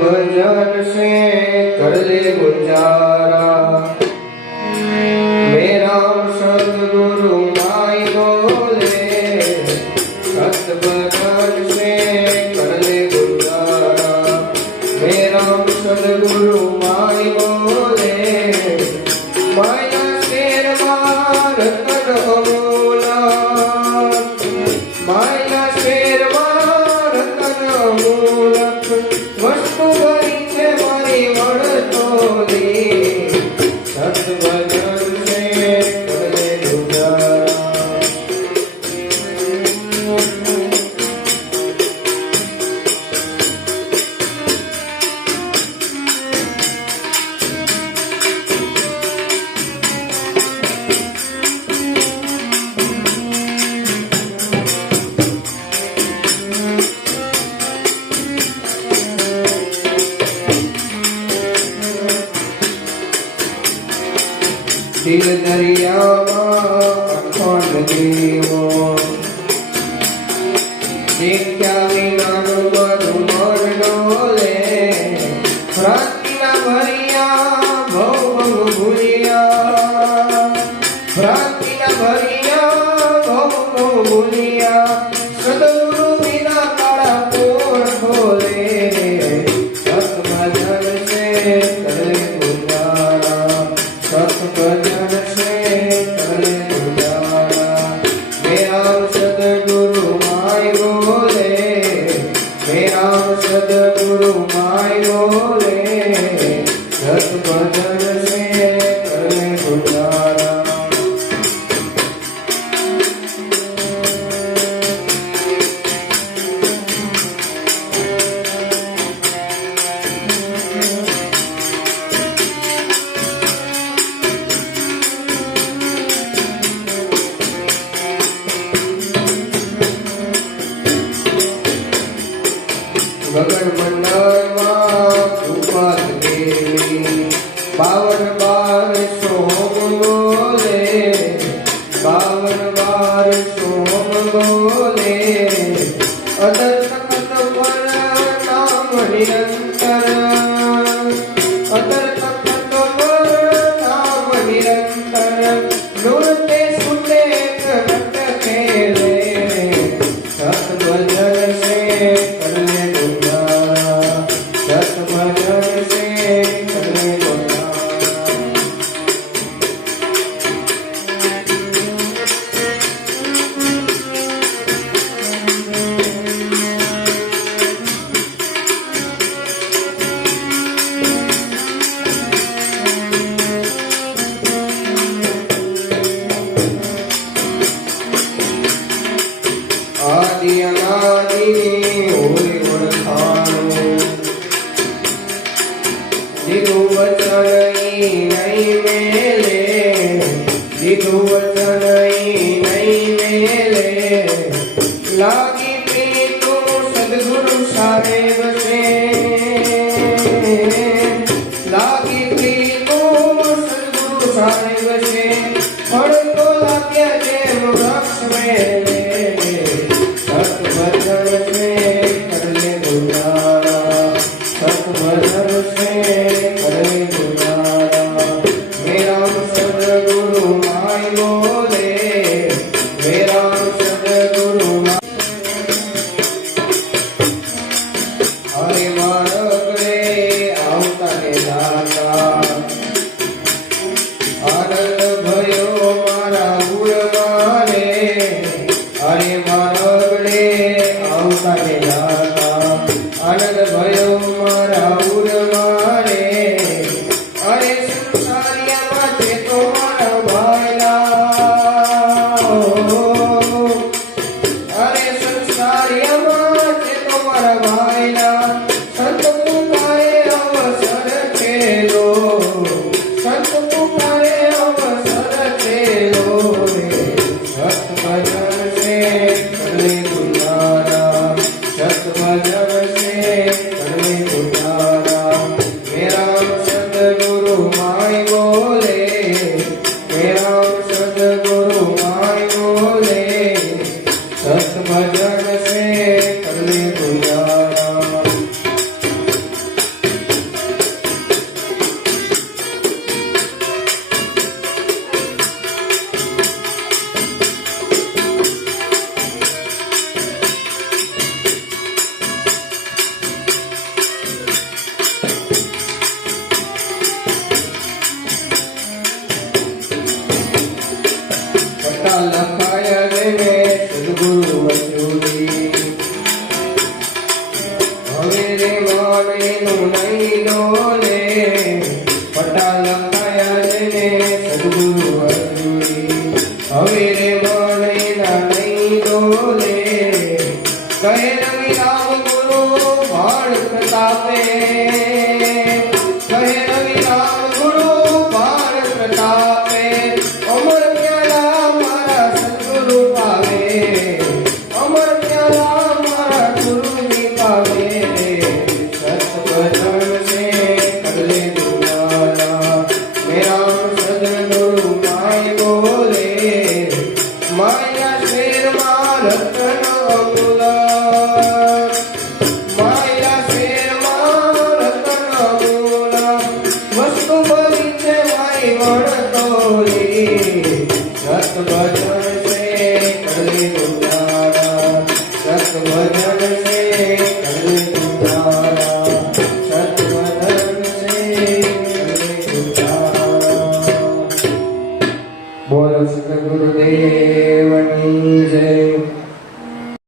भजन से कर ले गुजारा। मेरा सदगुरु माई बोले सत भजन से कर ले गुजारा। मेरा सदगुरु माई बोले माया शेर मार कर अमूला। माया शेर मार कर अमूलक वस्तु भरी છે મારી વળતોલી। સત ભજન છે કરે ગુજારા। દિલ દરિયામાં અખંડ દેવો દેખ્યા વિનાનું બધું મન ડોલે। ભ્રાંતિના ભરિયા ભવ ભવ ભૂલિયા। ભ્રાંતિના ભરિયા ભવ ભવ ભૂલિયા। સદગુરુ વિના કાળા કોણ ખોલે। સત ભજન છે કરે ગુજારા। સત ભજન છે કરે ગુજારા। મેરા સદગુરુ માય બોલે મેરા સદગુરુ માય બોલે સત ભજન છે કરે ગુજારા। ગગન મંડળમાં ઉપાસ દેવી 52 બાર સોમ બોલે। 52 બાર સોમ બોલે। અદર તખત પર નામ નિરંતર। અદર તખત પર નામ નિરંતર। નૂરતે સુતે ઘટ ખેલે। સત ભજન છે કરે ગુજારા। સત ભજન છે કરે ગુજારા। આદિ અનાદિની હોય ઓળખાણું। દીધું વચન ઈ નહીં મેલે। દીધું વચન ઈ નહીં મેલે। લાગી પ્રીતું સદગુરુ સાહેબ છે। લાગી પ્રીતું સદગુરુ સાહેબ છે। ફળ તો લાગ્યા જેમ વૃક્ષ મેલે। સત ભજન છે કરે ગુજારા। સત ભજન છે કરે ગુજારા। મેરા સદગુરુ માય બોલે મેરા સદગુરુ હરે મારગડે આવતા ને જાતા। આનંદ ભયો મારા ગુરવારે। હરે મારગડે આવતા ને જાતા। આનંદ ભયો મારા ઉરવારે। નહીં ડોલે પટા લખાયા જેને સદગુરુ અર્જુની હવે રે મળેલા નહીં ડોલે કહે રવિ રામ ગુરુ ભાળ પ્રતાપે કહે રવિ રામ ગુરુ ભાળ પ્રતાપે અમર પ્યાલા મારા સદગુરુ પાવે અમર પ્યાલા મારા ગુરુની પાવે સત ભજન से करले दुलारा मेरा सदगुरु माय बोले माया शेर रतन अमूला माया शेर रतन अमूला वस्तु बनी છે માય વણતોલી સત ભજન से करले दुलारा सत भजन से करले